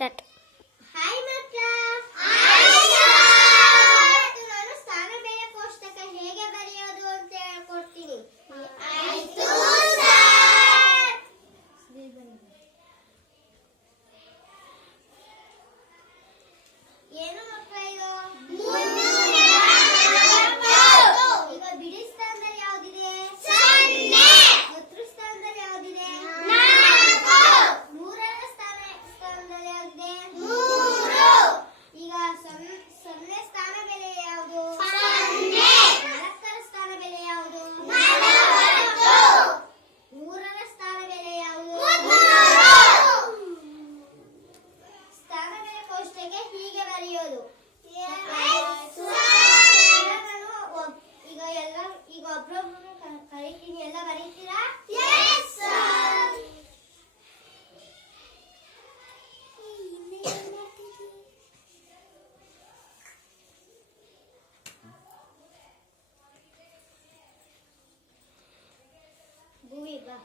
Start. Hi ಮಕ್ಕಳ, ನಾನು ಸ್ಥಾನ ಬೆಲೆ ಕೋಷ್ಟಕ ಹೇಗೆ ಬರೆಯೋದು ಅಂತ ಹೇಳ್ಕೊಡ್ತೀನಿ. ಏನು ಮಕ್ಕಳ ಇದು? ಈಗ ಬಿಡಿ ಸ್ಥಾನದಲ್ಲಿ ಯಾವ್ದಿದೆ? ಹತ್ತು ಸ್ಥಾನದಲ್ಲಿ ಯಾವ್ದಿದೆ? ಮೂರರ ಸ್ಥಾನದಲ್ಲಿ ಯಾವ್ದಿದೆ? ಈಗ ಸೊನ್ನೆ ಸ್ಥಾನ ಬೆಲೆ ಯಾವುದು? ನಾಲ್ಕರ ಸ್ಥಾನ ಬೆಲೆ ಯಾವುದು? ಮೂರರ ಸ್ಥಾನ ಬೆಲೆ ಯಾವುದು? ಸ್ಥಾನ ಬೆಲೆ ಕೋಷ್ಟಕ ಹೀಗೆ ಬರೆಯೋದು. ಈಗ ಒಬ್ರೊಬ್ರು ಕರಿತೀನಿ, ಎಲ್ಲ ಬರೀತೀರಾ? ಭೂಮಿ ಬಾ.